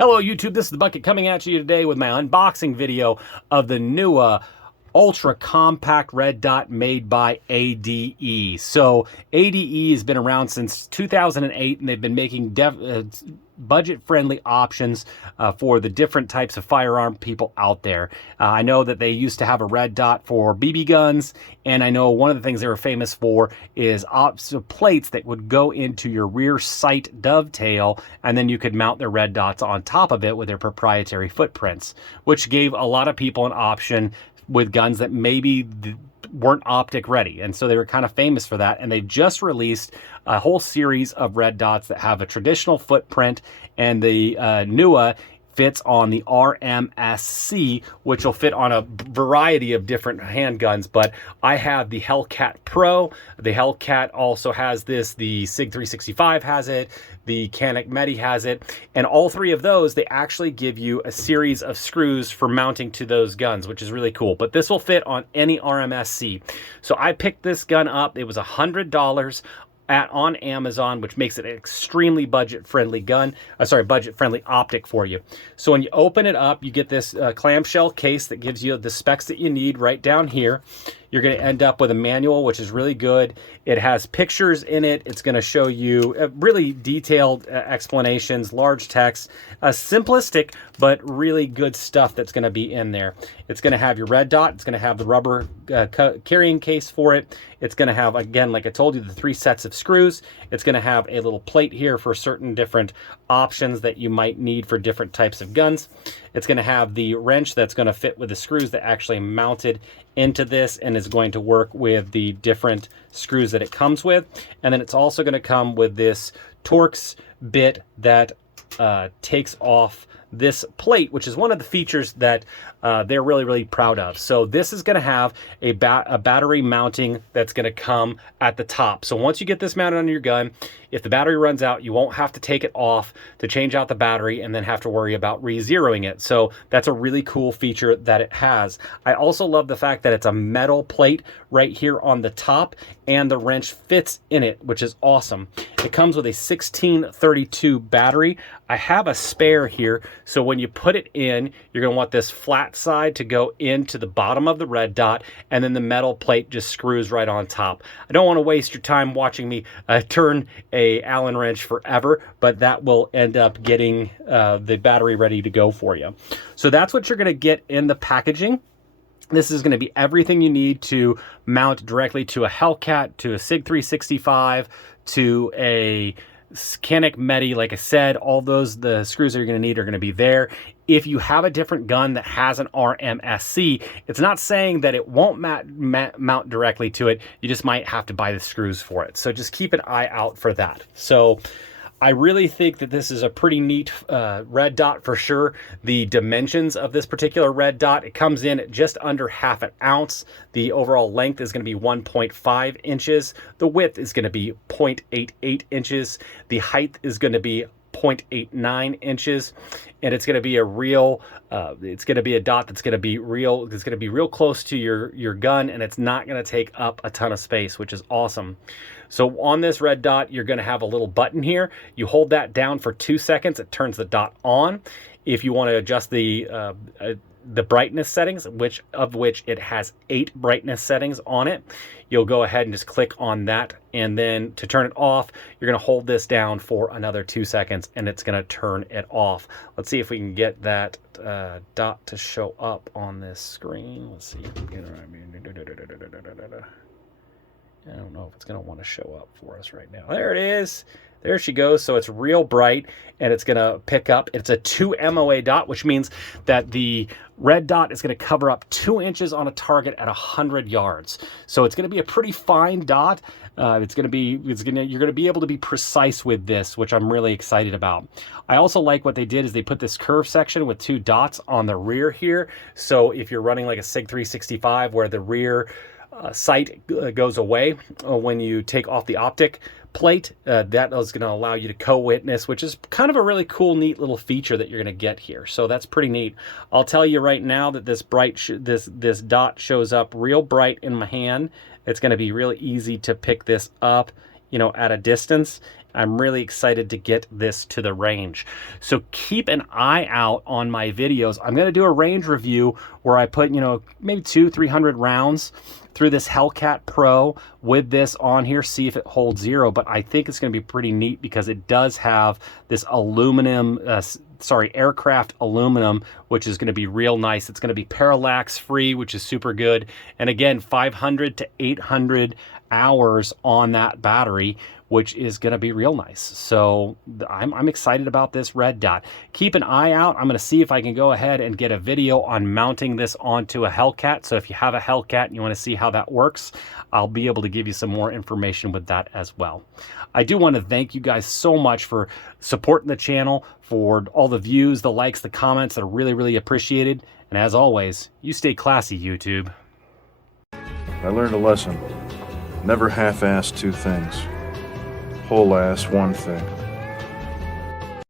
Hello YouTube, this is the Bucket coming at you today with my unboxing video of the Nuwa ultra compact red dot made by ADE. So ADE has been around since 2008 and they've been making budget-friendly options for the different types of firearm people out there. I know that they used to have a red dot for BB guns, and I know one of the things they were famous for is plates that would go into your rear sight dovetail, and then you could mount their red dots on top of it with their proprietary footprints, which gave a lot of people an option with guns that maybe weren't optic ready. And so they were kind of famous for that. And they just released a whole series of red dots that have a traditional footprint, and the Nuwa fits on the RMSC, which will fit on a variety of different handguns. But I have the Hellcat Pro. The Hellcat also has this. The SIG-365 has it. The Canik Medi has it. And all three of those, they actually give you a series of screws for mounting to those guns, which is really cool. But this will fit on any RMSC. So I picked this gun up. It was $100 on Amazon, which makes it an extremely budget-friendly gun. Budget-friendly optic for you. So when you open it up, you get this clamshell case that gives you the specs that you need right down here. You're going to end up with a manual, which is really good. It has pictures in it. It's going to show you really detailed explanations, large text, simplistic, but really good stuff that's going to be in there. It's going to have your red dot. It's going to have the rubber carrying case for it. It's going to have, again, like I told you, the 3 sets of screws. It's going to have a little plate here for certain different options that you might need for different types of guns. It's going to have the wrench that's going to fit with the screws that actually mounted into this and is going to work with the different screws that it comes with. And then it's also going to come with this Torx bit that takes off this plate, which is one of the features that they're really proud of. So this is going to have a battery mounting that's going to come at the top. So once you get this mounted on your gun, if the battery runs out, you won't have to take it off to change out the battery and then have to worry about re-zeroing it. So that's a really cool feature that it has. I also love the fact that it's a metal plate right here on the top, and the wrench fits in it, which is awesome. It comes with a 1632 battery. I have a spare here, so when you put it in, you're going to want this flat side to go into the bottom of the red dot, and then the metal plate just screws right on top. I don't want to waste your time watching me turn a Allen wrench forever, but that will end up getting the battery ready to go for you. So that's what you're going to get in the packaging. This is going to be everything you need to mount directly to a Hellcat, to a SIG-365, to a Canik Medi. Like I said, all those, the screws that you're going to need are going to be there. If you have a different gun that has an RMSC, it's not saying that it won't mount directly to it. You just might have to buy the screws for it. So just keep an eye out for that. So I really think that this is a pretty neat red dot for sure. The dimensions of this particular red dot, it comes in at just under ½ an ounce. The overall length is going to be 1.5 inches. The width is going to be 0.88 inches. The height is going to be 0.89 inches, and it's going to be a real it's going to be a dot that's going to be real. It's going to be real close to your gun, and it's not going to take up a ton of space, which is awesome. So on this red dot, you're going to have a little button here. You hold that down for 2 seconds. It turns the dot on. If you want to adjust the brightness settings, which it has 8 brightness settings on it, you'll go ahead and just click on that. And then to turn it off, you're going to hold this down for another 2 seconds, and it's going to turn it off. Let's see if we can get that dot to show up on this screen. Let's see. I don't know if it's going to want to show up for us right now. There it is. There she goes. So it's real bright, and it's going to pick up. It's a 2 MOA dot, which means that the red dot is going to cover up 2 inches on a target at 100 yards. So it's going to be a pretty fine dot. You're going to be able to be precise with this, which I'm really excited about. I also like what they did is they put this curve section with 2 dots on the rear here. So if you're running like a SIG-365 where the rear sight goes away when you take off the optic plate, that is going to allow you to co-witness, which is kind of a really cool, neat little feature that you're going to get here. So that's pretty neat. I'll tell you right now that this this dot shows up real bright in my hand. It's going to be really easy to pick this up you know, at a distance. I'm really excited to get this to the range. So keep an eye out on my videos. I'm going to do a range review where I put, you know, maybe 200-300 rounds through this Hellcat Pro with this on here, see if it holds zero. But I think it's going to be pretty neat because it does have this aluminum, aircraft aluminum, which is going to be real nice. It's going to be parallax free, which is super good. And again, 500 to 800 hours on that battery, which is going to be real nice. So I'm excited about this red dot. Keep an eye out. I'm going to see if I can go ahead and get a video on mounting this onto a Hellcat. So if you have a Hellcat and you want to see how that works, I'll be able to give you some more information with that as well. I do want to thank you guys so much for supporting the channel, for all the views, the likes, the comments that are really, really appreciated. And as always, you stay classy, YouTube. I learned a lesson. Never half-ass two things. Whole-ass one thing.